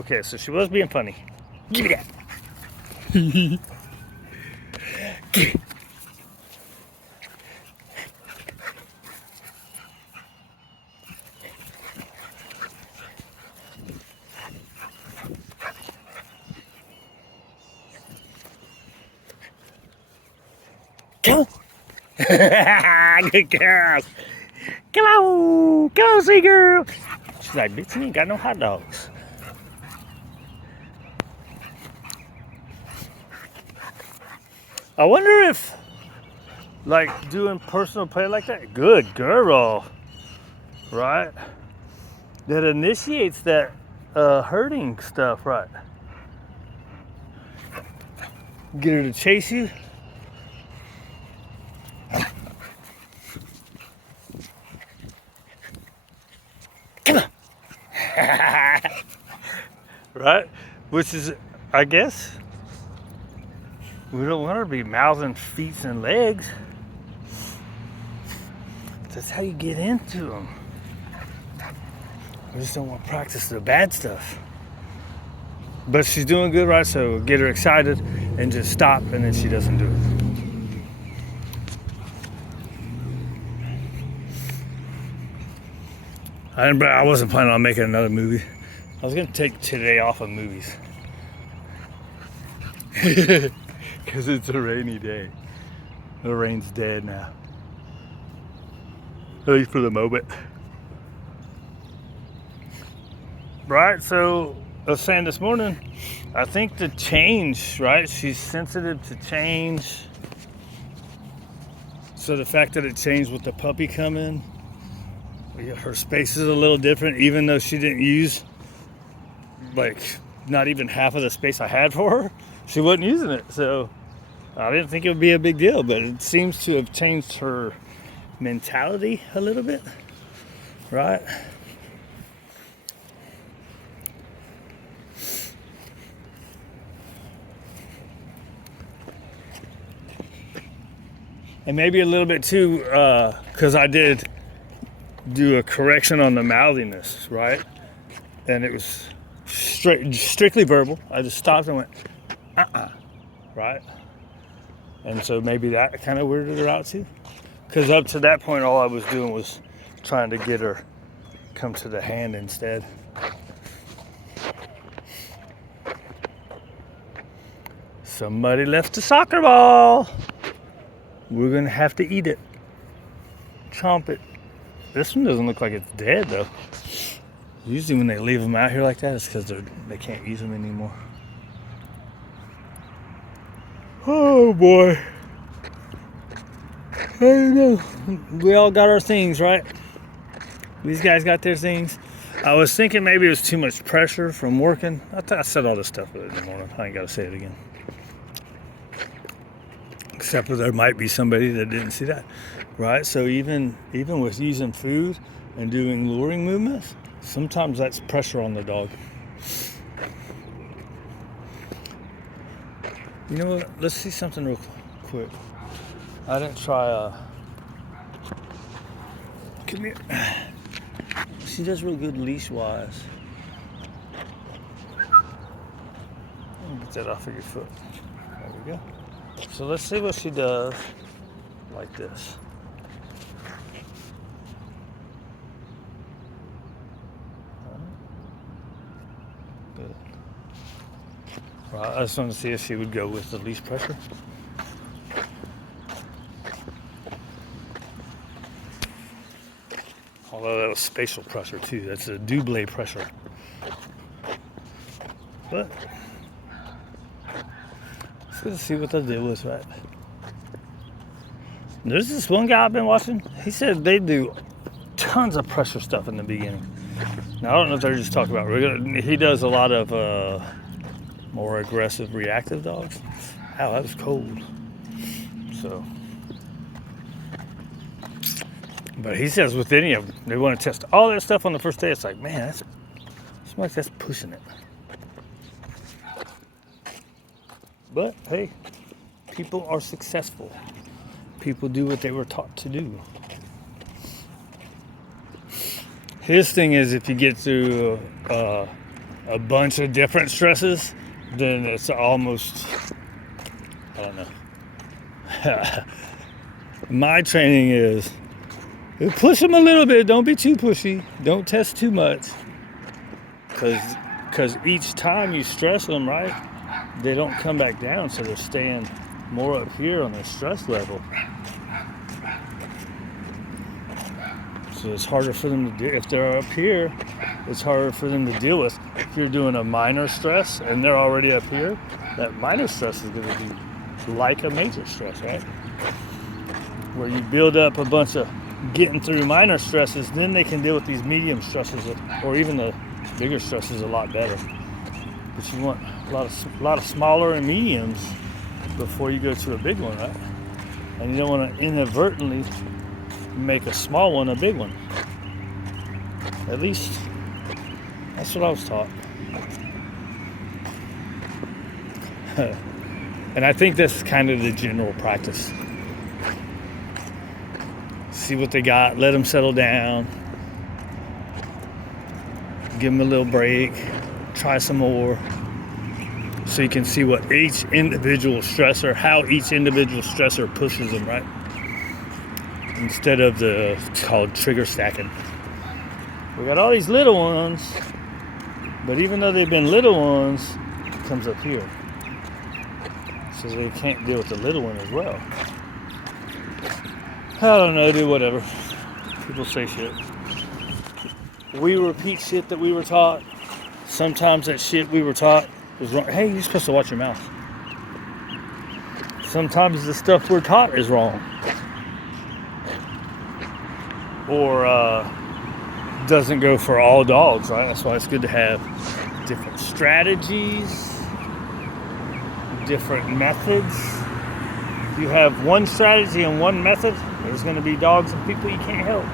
Okay, so she was being funny. Give me that. Come on. Good girl. Come on. Come on, sweet girl. She's like, bitch, you ain't got no hot dogs. I wonder if, like, doing personal play like that, good girl, right? That initiates that herding stuff, right? Get her to chase you. Come on. Right? Which is, I guess, we don't want her to be mouthing feet and legs. That's how you get into them. We just don't want to practice the bad stuff. But she's doing good, right? So get her excited and just stop, and then she doesn't do it. I wasn't planning on making another movie. I was going to take today off of movies. Because it's a rainy day. The rain's dead now. At least for the moment. Right, so I was saying this morning, I think the change, right? She's sensitive to change. So the fact that it changed with the puppy coming, her space is a little different, even though she didn't use like not even half of the space I had for her. She wasn't using it, so I didn't think it would be a big deal, but it seems to have changed her mentality a little bit, right? And maybe a little bit too, because I did do a correction on the mouthiness, right? And it was strictly verbal. I just stopped and went, right? And so maybe that kind of weirded her out too. Because up to that point, all I was doing was trying to get her come to the hand instead. Somebody left the soccer ball. We're gonna have to eat it. Chomp it. This one doesn't look like it's dead though. Usually when they leave them out here like that, it's because they can't use them anymore. Oh boy. I don't know. We all got our things, right? These guys got their things. I was thinking maybe it was too much pressure from working. I said all this stuff in the morning. I ain't got to say it again. Except for there might be somebody that didn't see that, right? So even with using food and doing luring movements, sometimes that's pressure on the dog. You know what? Let's see something real quick. I didn't try come here. She does real good leash wise. Get that off of your foot. There we go. So let's see what she does like this. Good. Right, I just wanted to see if she would go with the leash pressure. Although that was spatial pressure too. That's a double pressure. But let's see what the deal is, right? There's this one guy I've been watching. He said they do tons of pressure stuff in the beginning. Now, I don't know if they're just talking about regular. He does a lot of more aggressive, reactive dogs. Ow, that was cold. So, but he says with any of them, they want to test all that stuff on the first day. It's like, man, it's like that's pushing it. But hey, people are successful. People do what they were taught to do. His thing is if you get through a bunch of different stresses, then it's almost, I don't know. My training is push them a little bit. Don't be too pushy. Don't test too much. Because each time you stress them, right, they don't come back down, so they're staying more up here on their stress level. So it's harder for them to deal. If they're up here, it's harder for them to deal with. If you're doing a minor stress and they're already up here, that minor stress is going to be like a major stress, right? Where you build up a bunch of getting through minor stresses, then they can deal with these medium stresses or even the bigger stresses a lot better. But you want a lot of smaller and mediums before you go to a big one, right? And you don't want to inadvertently make a small one a big one. At least that's what I was taught. And I think that's kind of the general practice. See what they got, let them settle down, give them a little break, try some more, so you can see what each individual stressor, how each individual stressor pushes them, right? Instead of it's called trigger stacking. We got all these little ones, but even though they've been little ones, it comes up here. So they can't deal with the little one as well. I don't know, dude, whatever. People say shit. We repeat shit that we were taught. Sometimes that shit we were taught is wrong. Hey, you're supposed to watch your mouth. Sometimes the stuff we're taught is wrong. Or doesn't go for all dogs, right? That's why it's good to have different strategies, different methods. If you have one strategy and one method, there's going to be dogs and people you can't help.